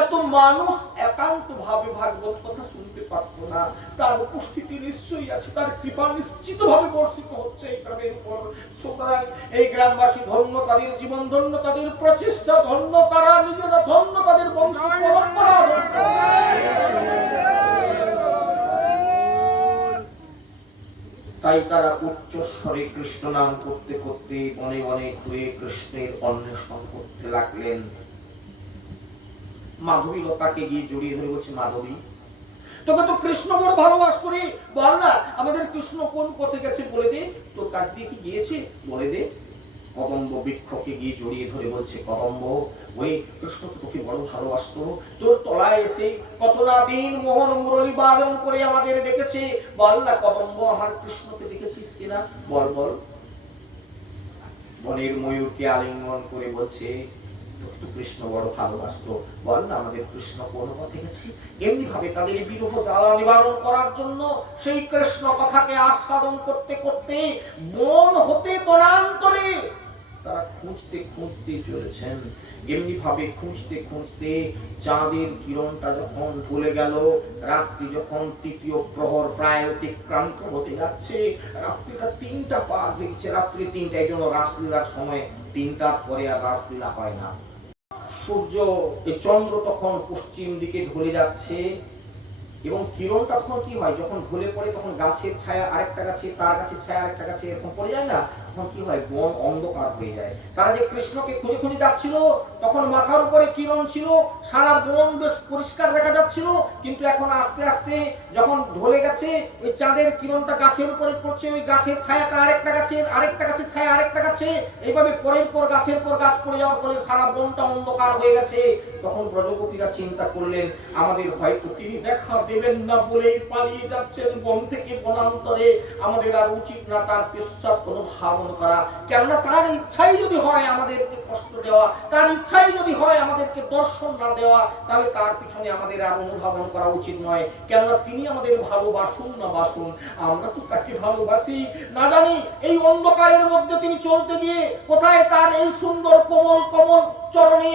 এত মানুষ একান্ত ভাবে ভাগবত কথা শুনতে পারতো না। তার উপস্থিতি নিশ্চয়ই আছে, তার কৃপা নিশ্চিত ভাবে বর্ষিত হচ্ছে এই গ্রামের উপর। সুতরাং এই গ্রামবাসী ধন্য, তাদের জীবন ধন্য, তাদের প্রচেষ্টা ধন্য, তারা নিজেরা ধন্য, তাদের বংশ পরম্পরা তাই তারা উচ্চ স্বরে কৃষ্ণ নাম করতে করতে অনেক অনেক ঘুরে কৃষ্ণের অন্বেষণ করতে লাগলেন। মাধবী লতাকে গিয়ে জড়িয়ে ধরে বলছে, মাধবী, তোকে তো কৃষ্ণ বড় ভালোবাসতো রে। বল না, আমাদের কৃষ্ণ কোন পথে গেছে বলে দে। তোর কাছ দিয়ে কি গিয়েছে বলে দে। কদম্ব বৃক্ষকে গিয়ে জড়িয়ে ধরে বলছে, কদম্ব, ওই কৃষ্ণ তোকে বড় ভালোবাসতো। তোর তলায় এসে কত না দিন মোহন, মুরলী বাদন করে আমাদের ডেকেছে। বল না, কদম্ব, আমার কৃষ্ণকে দেখেছিস কিনা? বল বল। বনের ময়ূরকে আলিঙ্গন করে বলছে কৃষ্ণ বড় ভালোবাসতো। বল না, আমাদের কৃষ্ণ কোন পথে গেছে? এমনি ভাবে তাদের বিরহ জ্বালা নিবারণ করার জন্য সেই কৃষ্ণ কথাকে আস্বাদন করতে করতে হতে তারা খুঁজতে খুঁজতে চলেছেন। এমনি ভাবে খুঁজতে খুঁজতে চাঁদের কিরণটা যখন ভুলে গেল, রাত্রি যখন তৃতীয় প্রহর প্রায় অতিক্রান্ত হতে যাচ্ছে, রাত্রিটা তিনটা পার দেখছে রাত্রি তিনটা এই জন্য রাসলীলার সময় তিনটার পরে আর রাসলীলা হয় না। সূর্য চন্দ্র তখন পশ্চিম দিকে ঢলে যাচ্ছে এবং কিরণটা তখন কি হয়? যখন ঢলে পড়ে তখন গাছের ছায়া আরেকটা গাছে, তার গাছের ছায়া আরেকটা গাছে, এরকম পড়ে যায় না? তখন কি হয়? বন অন্ধকার হয়ে যায়। তারা যে কৃষ্ণকে খুঁজে খুঁজে যাচ্ছিল, তখন মাথার উপরে কিরণ ছিল, সারা বন বেশ পরিষ্কার দেখা যাচ্ছিল, কিন্তু এখন আস্তে আস্তে যখন ঢলে গেছে ওই চাঁদের কিরণটা গাছের উপরে পড়ছে, ওই গাছের ছায়াটা আরেকটা গাছের আরেকটা গাছের ছায়া আরেকটা গাছে। এইভাবে পরের পর গাছের পর গাছ পড়ে যাওয়ার ফলে সারা বনটা অন্ধকার হয়ে গেছে। তখন ব্রজপতিরা চিন্তা করলেন, আমাদের হয়তো তিনি দেখা দেবেন না বলেই পালিয়ে যাচ্ছেন বন থেকে বনান্তরে। আমাদের আর উচিত না তার পশ্চাৎ অনুধাবন করা। কেননা তার ইচ্ছাই যদি হয় আমাদেরকে কষ্ট দেওয়া, তার ইচ্ছাই যদি হয় আমাদেরকে দর্শন না দেওয়া, তাহলে তার পিছনে আমাদের আর অনুধাবন করা উচিত নয়। কেননা তিনি আমাদের ভালোবাসুন না বাসুন। আমরা তো তাকে ভালোবাসি। না জানি, এই অন্ধকারের মধ্যে তিনি চলতে গিয়ে কোথায় তার এই সুন্দর কোমল কোমল চরণে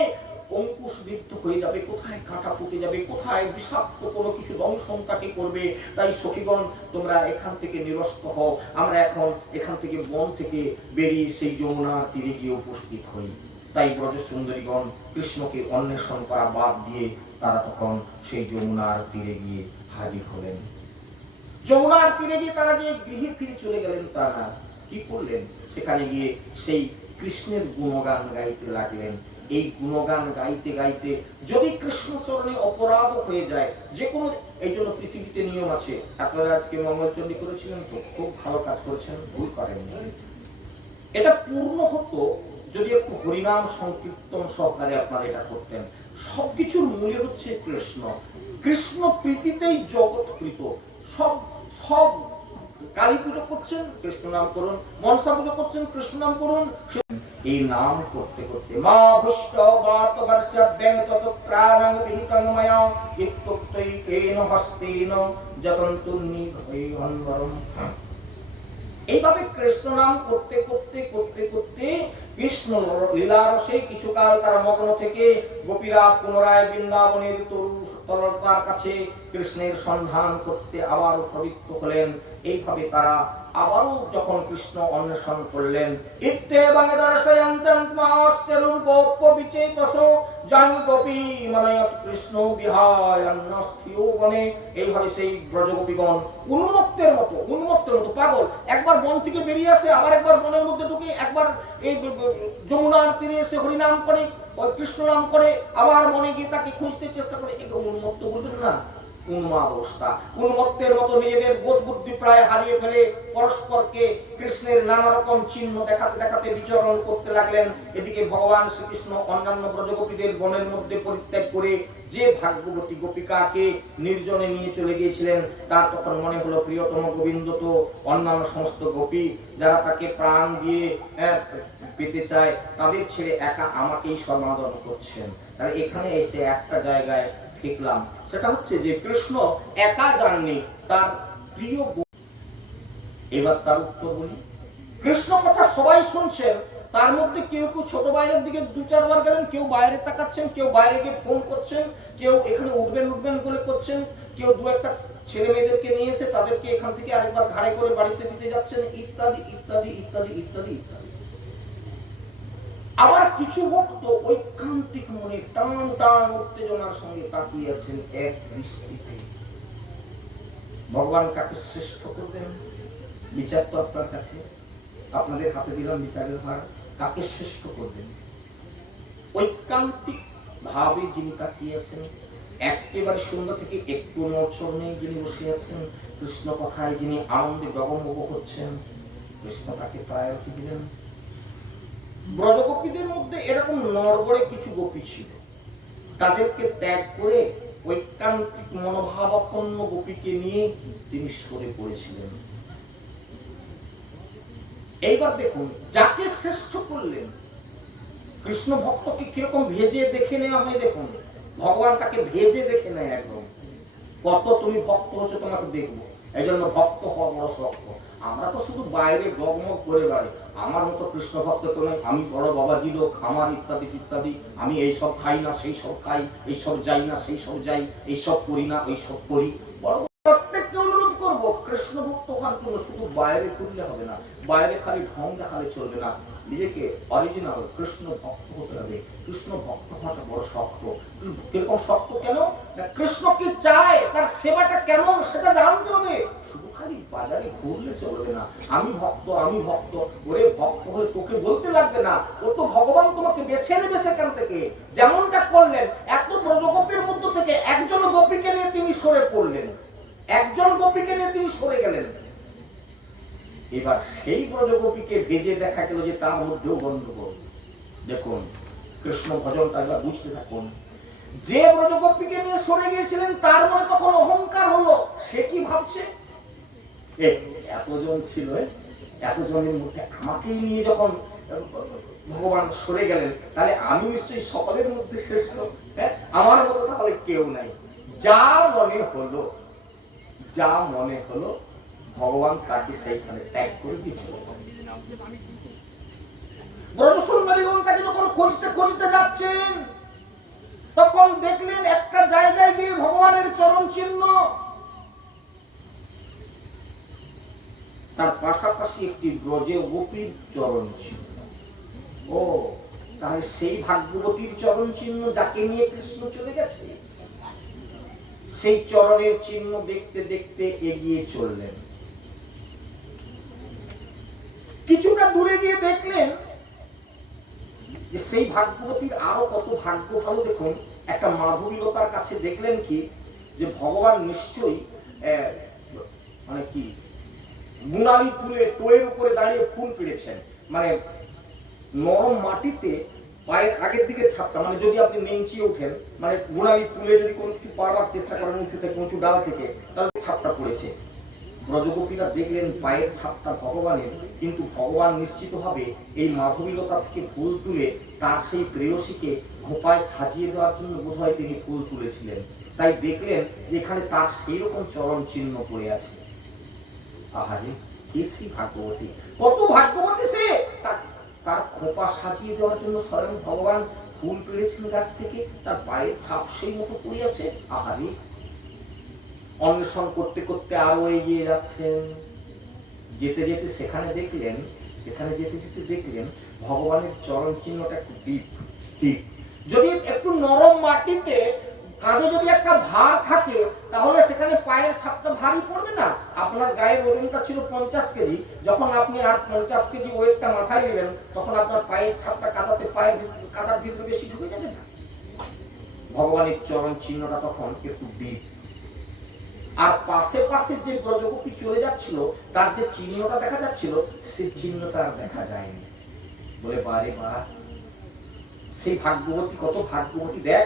অঙ্কুশ বিদ্ধ হয়ে যাবে, কোথায় কাঁটা ফুটে যাবে, কোথায় বিষাক্ত কোনো কিছু দংশন তাকে করবে? তাই সখীগণ, তোমরা এখান থেকে নিরস্ত হও। আমরা এখন এখান থেকে বন থেকে বেরিয়ে সেই যমুনা তীরে গিয়ে উপস্থিত হই। তাই ব্রজ সুন্দরীগণ কৃষ্ণকে অন্বেষণ করা বাদ দিয়ে তারা তখন সেই যমুনার তীরে গিয়ে হাজির হলেন। যমুনার তীরে গিয়ে তারা যে গৃহে ফিরে চলে গেলেন তারা কি করলেন? সেখানে গিয়ে সেই কৃষ্ণের গুণগান গাইতে লাগলেন। এই গুণগান গাইতে গাইতে যদি কৃষ্ণচরণে অপরাধ হয়ে যায় যে কোনো এই জন্য পৃথিবীতে নিয়ম আছে। আপনারা আজকে মঙ্গলচণ্ডী করেছিলেন তো? খুব ভালো কাজ করেছেন, ভুল করেননি। এটা পূর্ণ হতো যদি একটু হরিনাম সংকীর্তন সহকারে আপনারা এটা করতেন। সবকিছুর মূলে হচ্ছে কৃষ্ণ। কৃষ্ণ প্রীতিতেই জগৎ প্রীত। সব সব কালী পুজো করছেন, কৃষ্ণ নাম করুন, মনসা পুজো করছেন, কৃষ্ণ নাম করুন। এই নাম করতে করতে মা ভুষ্ট বাত কেন হস্তেন যতন্তু অন্বরম। এইভাবে কৃষ্ণ নাম করতে করতে করতে করতে কৃষ্ণ লীলা রসে কিছুকাল তারা মগ্ন থেকে গোপীরা পুনরায় বৃন্দাবনের তরু কাছে কৃষ্ণের সন্ধান করতে আবার প্রবৃত্ত হলেন। এইভাবে তারা আবারও যখন কৃষ্ণ অন্বেষণ করলেন ইত্যেবং দর্শয়ন্তং মাশ্চরুর গোপ বিচেতস জানি গোপী মনয়ত কৃষ্ণ বনে। এইভাবে সেই ব্রজগোপীগণ উন্মত্তের মতো উন্মত্তের মতো, পাগল। একবার বন থেকে বেরিয়ে আসে, আবার একবার বনের মধ্যে ঢুকে, একবার এই যমুনার তীরে এসে হরিনাম করে কৃষ্ণ নাম করে, আবার মনে গিয়ে তাকে খুঁজতে চেষ্টা করে। একে উন্মত্ত বলবেন না। উন্মাদস্তা উন্মত্তের মতো নিজেদের বোধ বুদ্ধি প্রায় হারিয়ে ফেলে পরস্পরকে কৃষ্ণের নানা রকম চিহ্ন দেখাতে দেখাতে বিচরণ করতে লাগলেন। এদিকে ভগবান শ্রীকৃষ্ণ অন্যান্য বনের মধ্যে পরিত্যাগ করে যে ভাগ্যবতী গোপিকাকে নির্জনে নিয়ে চলে গিয়েছিলেন, তার তখন মনে হলো, প্রিয়তম গোবিন্দ তো অন্যান্য সমস্ত গোপী, যারা তাকে প্রাণ দিয়ে পেতে চায়, তাদের ছেড়ে একা আমাকেই সমাদর করছেন। তাহলে এখানে এসে একটা জায়গায় ঠিকলাম সেটা হচ্ছে যে কৃষ্ণ একা যাননি, তার প্রিয় এবার তার উত্তর বলি। কৃষ্ণ কথা সবাই শুনছেন, তার মধ্যে কেউ কেউ ছোট বাইরের দিকে দু চারবার গেলেন, কেউ বাইরে তাকাচ্ছেন, কেউ বাইরে গিয়ে ফোন করছেন, কেউ এখানে উঠবেন উঠবেন বলে করছেন, কেউ দু একটা ছেলে মেয়েদেরকে নিয়ে এসে তাদেরকে এখান থেকে আরেকবার ঘাড়ে করে বাড়িতে দিতে যাচ্ছেন, ইত্যাদি ইত্যাদি ইত্যাদি ইত্যাদি ইত্যাদি। আবার কিছু ভক্ত ঐকান্তিক মনে টান টান উত্তেজনার সঙ্গে তাকিয়ে আছেন এক দৃষ্টিতে। ভগবান কাকে শ্রেষ্ঠ করবেন? বিচার তো আপনার কাছে। আপনাদের হাতে দিলাম বিচারের ভার কাকে শ্রেষ্ঠ করবেন? ঐকান্তিক ভাবে যিনি তাকিয়ে আছেন, একেবারে শূন্য থেকে একটু নড়চড় যিনি বসে আছেন কৃষ্ণ কথায় যিনি আনন্দে গগমগ হচ্ছেন কৃষ্ণ তাকে প্রায়োরিটি দিলেন? ব্রজগোপীদের মধ্যে এরকম নরগড়ে কিছু গোপী ছিল। তাদেরকে ত্যাগ করে ঐকান্তিক মনোভাবাপন্ন গোপীকে নিয়ে তিনি সরে পড়েছিলেন। এইবার দেখুন, যাকে শ্রেষ্ঠ করলেন, কৃষ্ণ ভক্তকে কীরকম ভেজে দেখে নেওয়া হয় দেখুন। ভগবান তাকে ভেজে দেখে নেয় একদম। কত তুমি ভক্ত হচ্ছে, তোমাকে দেখব। এই জন্য ভক্ত হওয়া বড় শক্ত। আমরা তো শুধু বাইরে ডগমগ করে বেড়াই। আমার মতো কৃষ্ণ ভক্ত তো আমি বড় বাবাজি লোক আমার ইত্যাদি ইত্যাদি, আমি এই সব খাই না, সেই সব খাই, এই সব যাই না, সেই সব যাই, এই সব করি না, ওই সব করি। বড় প্রত্যেককে অনুরোধ করব? কৃষ্ণ ভক্ত হওয়ার জন্য শুধু বাইরে করলে হবে না। বাইরে খালি ঢং দেখালে চলবে না। নিজেকে অরিজিনাল কৃষ্ণ ভক্ত হতে হবে। কৃষ্ণ ভক্ত হওয়াটা বড় শক্ত। কীরকম শক্ত কেন? কৃষ্ণ কি চায়? তার সেবাটা কেমন? সেটা জানতে হবে। শুধু খালি বাজারে ঘুরলে চলবে না। আমি ভক্ত আমি ভক্ত। ওরে ভক্ত হয়ে তোকে বলতে লাগবে না। ও তো ভগবান তোমাকে বেছে নেবে সেখান থেকে। যেমনটা করলেন, এত ব্রজগোপীর মধ্য থেকে একজন গোপীকে নিয়ে তিনি সরে পড়লেন। একজন গোপীকে নিয়ে তিনি সরে গেলেন। এবার সেই ব্রজগোপীকে ভেজে দেখা গেল যে তার মধ্যেও গন্ডগোল। দেখুন, কৃষ্ণ ভজনটা এবার বুঝতে থাকুন। যে ব্রজগোপীকে নিয়ে সরে গিয়েছিলেন, তার মনে তখন অহংকার হলো। সে কি ভাবছে? এতজন ছিল এতজনের মধ্যে আমাকেই নিয়ে যখন ভগবান সরে গেলেন, তাহলে আমি নিশ্চয়ই সকলের মধ্যে শ্রেষ্ঠ। হ্যাঁ আমার মতো তাহলে কেউ নাই। যা মনে হলো যা মনে হলো, ভগবান তাকে সেইখানে ত্যাগ করে দিয়েছিল। তখন দেখলেন একটা জায়গায় গিয়ে ভগবানের চরণ চিহ্ন। তার পাশাপাশি একটি ব্রজে গোপীর চরণ চিহ্ন ও, তাহলে সেই ভাগ্যবতীর চরণ চিহ্ন যাকে নিয়ে কৃষ্ণ চলে গেছে? সেই চরণের চিহ্ন দেখতে দেখতে এগিয়ে চললেন। কিছুটা দূরে গিয়ে দেখলেন যে সেই ভাগ্যবতীর আরও কত ভাগ্য ভালো দেখুন, একটা মাধবীলতার কাছে দেখলেন কি, যে ভগবান নিশ্চয়ই মানে কি মুনালি তুলে টোয়ের উপরে দাঁড়িয়ে ফুল পেড়েছেন। মানে নরম মাটিতে পায়ের আগের দিকে ছাপটা মানে যদি আপনি নেঞ্চিয়ে ওঠেন মানে গুণালি তুলে যদি কোনো কিছু পারবার চেষ্টা করেন উঁচু থেকে উঁচু ডাল থেকে, তাহলে ছাপটা পড়েছে। ব্রজগোপীরা দেখলেন পায়ের ছাপটা ভগবানের, কিন্তু ভগবান নিশ্চিতভাবে এই মাধবীলতা থেকে ফুল তুলে তার সেই প্রেয়সীকে ঘোপায় সাজিয়ে দেওয়ার জন্য বোধহয় তিনি ফুল তুলেছিলেন। তাই দেখলেন যে এখানে তার সেই রকম চরণ চিহ্ন পড়ে আছে। আহারে, কে সেই ভাগ্যবতী কত ভাগ্যবতী সে? তার তার খোপা সাজিয়ে দেওয়ার জন্য স্বয়ং ভগবান ফুল পেড়েছেন গাছ থেকে, তার পায়ের ছাপ সেই মতো পড়ে আছে আহারে। অন্বেষণ করতে করতে আরও এগিয়ে যাচ্ছেন। যেতে যেতে সেখানে দেখলেন, সেখানে যেতে যেতে দেখলেন ভগবানের চরণ চিহ্নটা একটু ডিপ ডিপ যদি একটু নরম মাটিতে কাঁধে যদি একটা ভার থাকে, তাহলে সেখানে পায়ের ছাপটা ভারী পড়বে না। আপনার গায়ের ওজনটা ছিল পঞ্চাশ কেজি। যখন আপনি আর পঞ্চাশ কেজি ওয়েটটা মাথায় নেবেন, তখন আপনার পায়ের ছাপটা কাদাতে, পায়ের কাদার ভিতরে বেশি ঢুকে যাবে না। ভগবানের চরণ চিহ্নটা তখন একটু ডিপ আর পাশে পাশে যে ব্রজগোপী চলে যাচ্ছিল, তার যে চিহ্নটা দেখা যাচ্ছিল সে চিহ্নটা আর দেখা যায়নি। বলে, বারে বা সেই ভাগ্যবতী কত ভাগ্যবতী দেখ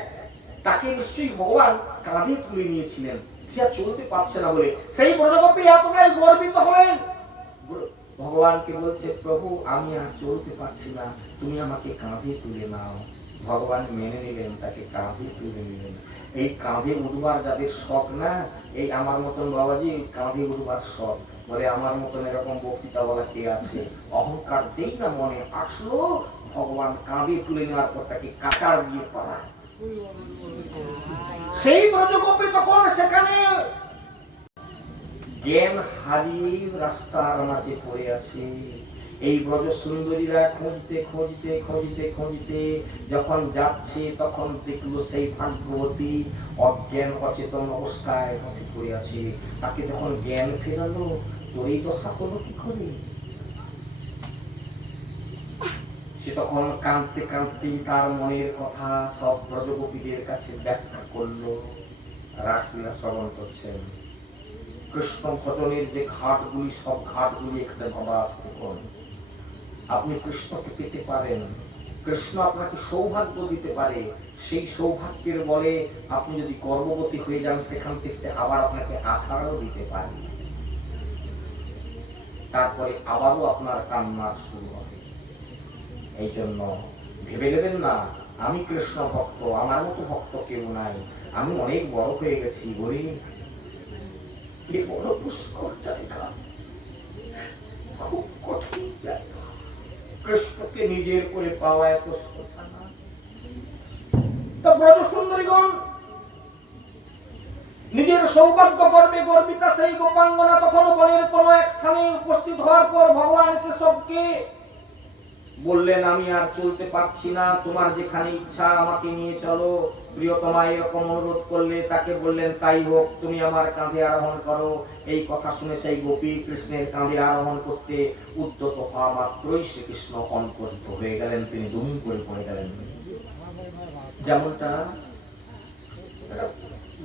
তাকে নিশ্চয়ই ভগবান কাঁধে তুলে নিয়েছিলেন। সে আর চলতে পারছে না বলে। সেই ব্রজগোপী এতটাই গর্বিত হলেন। ভগবানকে বলছে, প্রভু, আমি আর চলতে পারছি না। তুমি আমাকে কাঁধে তুলে নাও। ভগবান মেনে নিলেন, তাকে কাঁধে তুলে নিলেন। এই কাঁধে উঠবার যাদের শখ না, এই আমার মতন বাবাজি, কাঁধে উঠবার শখ। বলে, আমার মতন এরকম বক্তৃতা বলা কে আছে? অহংকার যেই না মনে আসলো, ভগবান কাঁধে তুলে নেওয়ার পর তাকে কাটার দিয়ে পালায়। সেই ব্রজগোপী তখন সেখানে জ্ঞান হারিয়ে রাস্তার মাঝে পড়ে আছে। এই ব্রজ সুন্দরীরা খুঁজতে খুঁজতে খুঁজতে খুঁজতে যখন যাচ্ছে তখন দেখল সেই ভাগ্যবতী অজ্ঞান, অচেতন অবস্থায় পড়ে আছে। তাকে যখন জ্ঞান ফেরালো তোর এই দশা হলো কি করে? সে তখন কাঁদতে কাঁদতে তার মনের কথা সব ব্রজগোপীদের কাছে ব্যাখ্যা করল। রাসলীলা শ্রবণ করছেন। কৃষ্ণ ভজনের যে ঘাটগুলি, সব ঘাটগুলি এখানে বাবা আসতে করুন আপনি কৃষ্ণকে পেতে পারেন। কৃষ্ণ আপনাকে সৌভাগ্য দিতে পারে। সেই সৌভাগ্যের বলে আপনি যদি গর্ভবতী হয়ে যান, সেখান থেকে আবার আপনাকে আছাড়াও দিতে পারে। তারপরে আবারও আপনার কান্নার শুরু হবে। এই জন্য ভেবে নেবেন না, আমি কৃষ্ণ ভক্ত, আমার মতো ভক্ত কেউ নাই। আমি অনেক বড় হয়ে গেছি গরিব এ বড় পুষ্কর জায়গা। খুব কঠিন জায়গা। কৃষ্ণকে নিজের করে পাওয়া এত সোজা না। তা সুন্দরীগণ নিজের সৌভাগ্য গর্বে গর্বিতা সেই গোপাঙ্গনা তখন বনের কোন এক স্থানে উপস্থিত হওয়ার পর ভগবান কেশবকে বললেন, আমি আর চলতে পারছি না। তোমার যেখানে ইচ্ছা আমাকে নিয়ে চলো। প্রিয়তমা এরকম অনুরোধ করলে তাকে বললেন, তাই হোক, তুমি আমার কাঁধে আরোহণ করো। এই কথা শুনে সেই গোপী কৃষ্ণের কাঁধে আরোহণ করতে উদ্যত হওয়া মাত্রই শ্রীকৃষ্ণ অন্তরিত হয়ে গেলেন। তিনি দুম করে পড়ে গেলেন। যেমনটা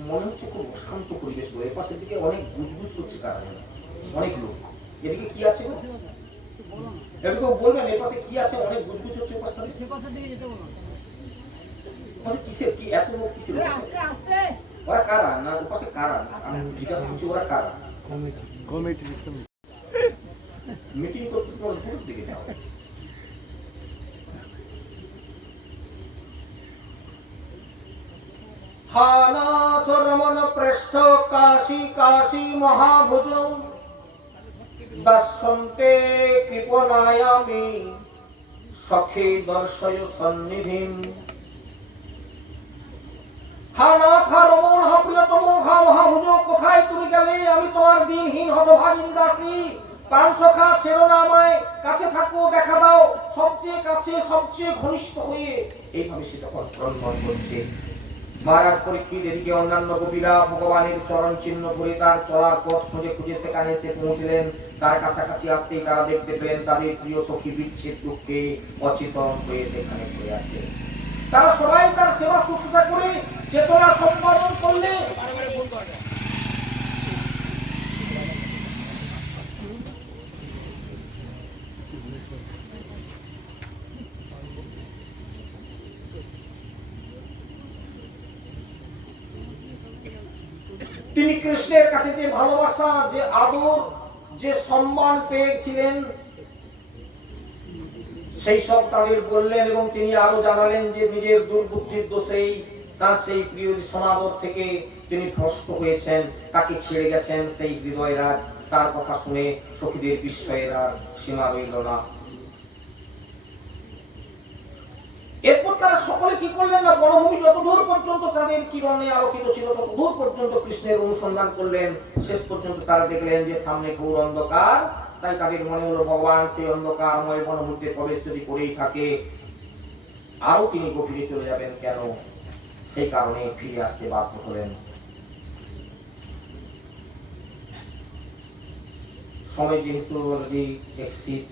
মনে হচ্ছে খুব শান্ত পরিবেশ বলে পাশের দিকে অনেক গুজগুজ করছে কারা যেন। অনেক লোক। এদিকে কি আছে একটু বলবেন এর পাশে কি আছে? অনেক গুজগুজ হচ্ছে ওপাশটা সে পাশে দিকে যেতে বলো পাশে কিসের? কি এত লোক কিসের? আস্তে আস্তে ওরা কারা? না ওপাশে কারা? আমি জিজ্ঞাসা করছি ওরা কারা? কমিটি। কমিটি মিটিং করতে তোমার দূর দিকে যাও। হানাথ রমন পৃষ্ঠ কাশী কাশী মহাভুজ। দর্শন্তে কৃপনায়ামি সখে দর্শয় সন্নিধিম। হা নাথ, হা প্রিয়তম, হা মহাভুজ, কোথায় তুমি গেলে? আমি তোমার দিনহীন হতভাগিনী দাসী। সখা, ছেড়ো না আমায়, কাছে থাকো, দেখা দাও। সবচেয়ে কাছে, সবচেয়ে ঘনিষ্ঠ হয়ে। এইভাবে সে তখন করছে। মহারাজ পরীক্ষিত এদিকে অন্যান্য গোপীরা ভগবানের চরণ চিহ্ন ধরে তার চলার পথ খুঁজে খুঁজে সেখানে এসে পৌঁছলেন। তার কাছাকাছি আসতেই তারা দেখতে পেলেন তাদের প্রিয় সখী বিচ্ছেদ দুঃখে অচেতন হয়ে সেখানে পড়ে আছে। তারা সবাই তার সেবা শুশ্রূষা করে চেতনা সম্পাদন করলে তিনি কৃষ্ণের কাছে যে ভালোবাসা, যে আদর যে সম্মান পেয়েছিলেন, সেই সব তাদের বললেন এবং তিনি আরও জানালেন যে নিজের দুর্বুদ্ধির দোষেই তার সেই প্রিয় সমাদর থেকে তিনি ভ্রষ্ট হয়েছেন, তাকে ছেড়ে গেছেন সেই হৃদয়রাজ। তার কথা শুনে সখীদের বিস্ময়ের আর সীমা রইল না। তারা সকলে কি করলেন না? বনভূমি যতদূর পর্যন্ত চাঁদের কিরণে আলোকিত ছিল, ততদূর পর্যন্ত কৃষ্ণের অনুসন্ধান করলেন। শেষ পর্যন্ত তারা দেখলেন যে সামনে ঘোর অন্ধকার, তাই তাদের মনে হলো, ভগবান সেই অন্ধকারময় বনভূমিতে প্রবেশ যদি করেই থাকে আরও তিনি গভীরে চলে যাবেন কেন? সেই কারণে ফিরে আসতে বাধ্য হলেন। সময় যেহেতু অলরেডি এক্সিট